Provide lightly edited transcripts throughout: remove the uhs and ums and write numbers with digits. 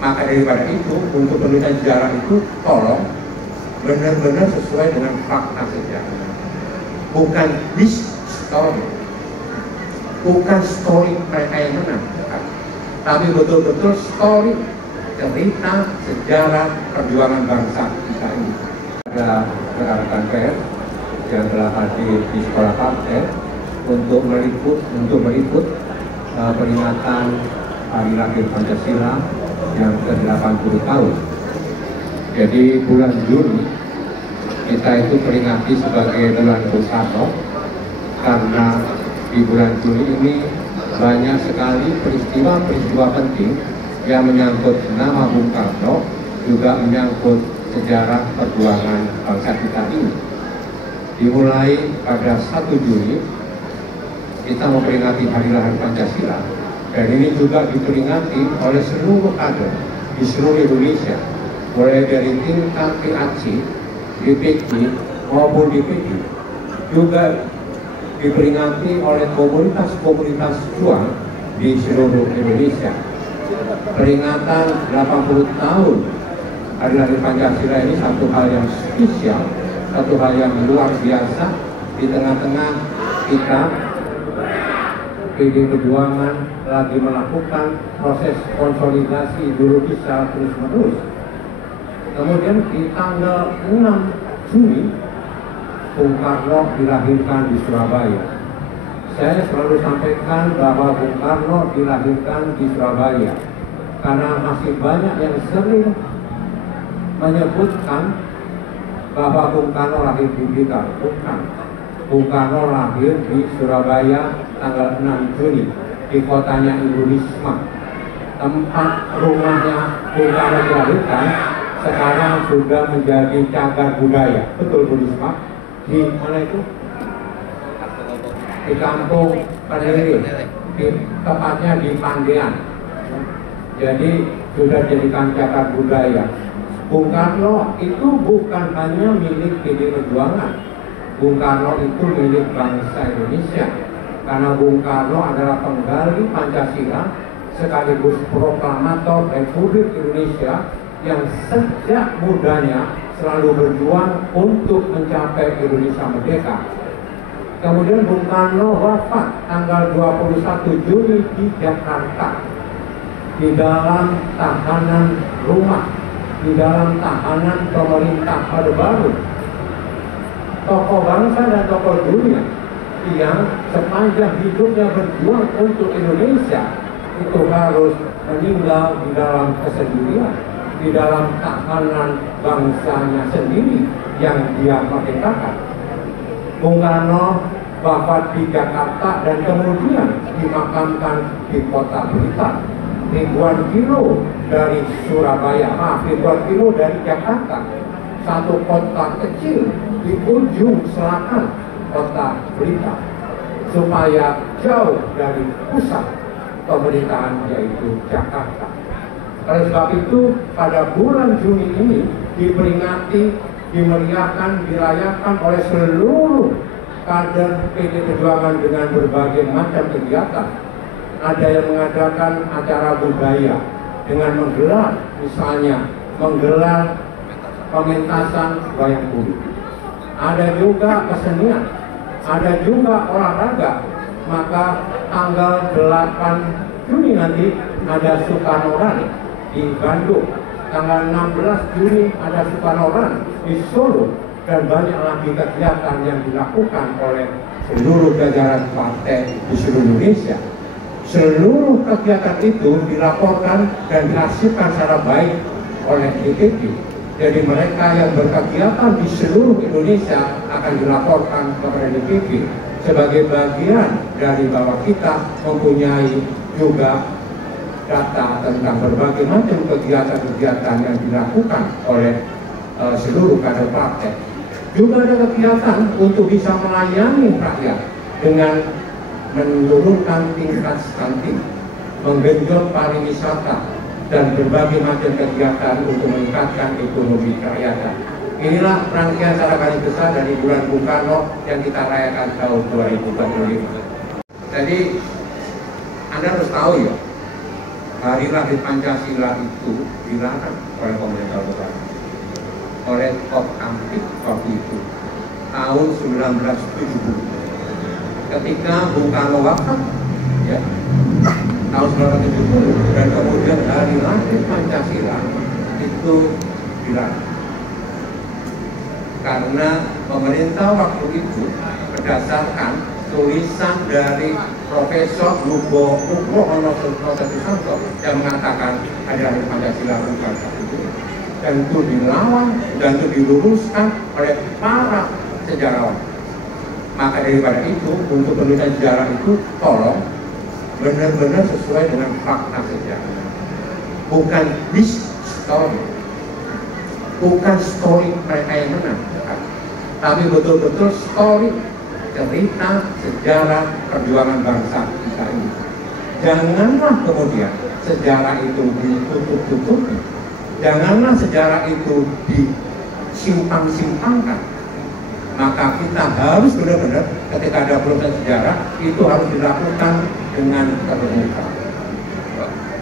Maka daripada itu, untuk penulisan sejarah itu tolong benar-benar sesuai dengan fakta sejarah. Bukan this story, bukan story mereka yang menang, tapi betul-betul story, cerita sejarah perjuangan bangsa kita ini. Ada rekan-rekan pers yang telah hadir di sekolah partai untuk meliput peringatan hari lahir Pancasila yang ke-80 tahun. Jadi bulan Juni kita itu peringati sebagai bulan Bung Karno, karena di bulan Juni ini banyak sekali peristiwa-peristiwa penting yang menyangkut nama Bung Karno, juga menyangkut sejarah perjuangan bangsa kita ini. Dimulai pada 1 Juni kita memperingati hari lahir Pancasila, dan ini juga diperingati oleh seluruh kader di seluruh Indonesia, mulai dari tingkat PAC, DPD maupun DPD, juga diperingati oleh komunitas-komunitas juang di seluruh Indonesia. Peringatan 80 tahun hari lahir Pancasila ini satu hal yang spesial, satu hal yang luar biasa di tengah-tengah kita PD Perjuangan lagi melakukan proses konsolidasi ideologi secara terus-menerus. Kemudian di tanggal 6 Juni, Bung Karno dilahirkan di Surabaya. Saya selalu sampaikan bahwa Bung Karno dilahirkan di Surabaya karena masih banyak yang sering menyebutkan bahwa Bung Karno lahir di Blitar. Bukan. Bung Karno lahir di Surabaya tanggal 6 Juni di kotanya Ibu Risma. Tempat rumahnya Bung Karno dilahirkan sekarang sudah menjadi cagar budaya. Betul Bu Risma? Di mana itu? Di Kampung Pendiri, tepatnya di Pandean. Jadi sudah jadikan cagar budaya. Bung Karno itu bukan hanya milik PD Perjuangan. Bung Karno itu milik bangsa Indonesia. Karena Bung Karno adalah penggali Pancasila sekaligus proklamator Republik Indonesia yang sejak mudanya selalu berjuang untuk mencapai Indonesia merdeka. Kemudian Bung Karno wafat tanggal 21 Juni di Jakarta, di dalam tahanan rumah, di dalam tahanan pemerintah Orde Baru. Tokoh bangsa dan tokoh dunia yang sepanjang hidupnya berjuang untuk Indonesia itu harus meninggal di dalam kesendirian, di dalam tahanan bangsanya sendiri yang dia merdekakan. Bung Karno wafat di Jakarta dan kemudian dimakamkan di kota Blitar, ribuan kilo dari Surabaya, ribuan kilo dari Jakarta, satu kota kecil di ujung selatan kota Blitar, supaya jauh dari pusat pemerintahan yaitu Jakarta. Oleh sebab itu, pada bulan Juni ini diperingati, dimeriahkan, dirayakan oleh seluruh kader PD Perjuangan dengan berbagai macam kegiatan. Ada yang mengadakan acara budaya dengan menggelar, misalnya menggelar pementasan wayang kulit. Ada juga kesenian, ada juga olahraga. Maka tanggal 8 Juni nanti ada Soekarno Run di Bandung, tanggal 16 Juni ada Soekarno Run di Solo, dan banyak lagi kegiatan yang dilakukan oleh seluruh jajaran partai di seluruh Indonesia. Seluruh kegiatan itu dilaporkan dan dihasilkan secara baik oleh DPD. Jadi mereka yang berkegiatan di seluruh Indonesia akan dilaporkan kepada DPD sebagai bagian dari bahwa kita mempunyai juga data tentang berbagai macam kegiatan-kegiatan yang dilakukan oleh seluruh kader partai. Juga ada kegiatan untuk bisa melayani rakyat dengan menurunkan tingkat stunting, menggenjot pariwisata, dan berbagai macam kegiatan untuk meningkatkan ekonomi kerakyatan. Inilah rangkaian acara paling besar dari bulan Bung Karno yang kita rayakan tahun 2025. Jadi Anda harus tahu ya, hari lahir Pancasila itu dilarang oleh pemerintah Orde Baru, oleh Kop Kamtib waktu itu tahun 1970 ketika Bung Karno wafat ya tahun 1970, dan kemudian hari lahir Pancasila itu dilarang karena pemerintah waktu itu berdasarkan tulisan dari Profesor Nugroho Susanto yang mengatakan hari lahir Pancasila bukan itu, dan itu dilawan dan itu diluruskan oleh para sejarawan. Maka daripada itu, untuk penulisan sejarah itu tolong benar-benar sesuai dengan fakta sejarah, bukan story, bukan story mereka yang menang, tapi betul-betul story cerita sejarah perjuangan bangsa kita ini. Janganlah kemudian sejarah itu ditutup-tutupi, janganlah sejarah itu disimpang-simpangkan. Maka kita harus benar-benar ketika ada proses sejarah itu harus dilakukan dengan terbuka.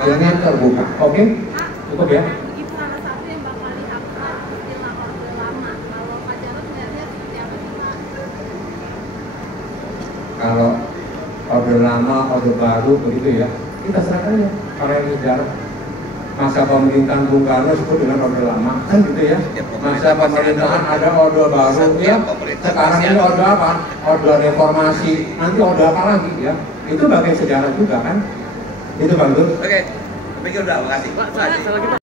Dengan terbuka, oke? Cukup ya? Itu salah satu yang bakal diangkat istilah Orde Lama. Kalau Pak Jarod melihatnya seperti apa sih Pak? Kalau Orde Lama, Orde Baru begitu ya, kita serahkan ya para yang sejarah. Masa pemerintahan Bung Karno disebut dengan Orde Lama, kan gitu ya. Masa pemerintahan ada Orde Baru ya. Sekarang ini Orde apa? Orde Reformasi. Nanti Orde apa lagi ya? Itu bagian sejarah juga kan? Itu Bang Dur. Oke, pikir udah, makasih. Pak, salah kita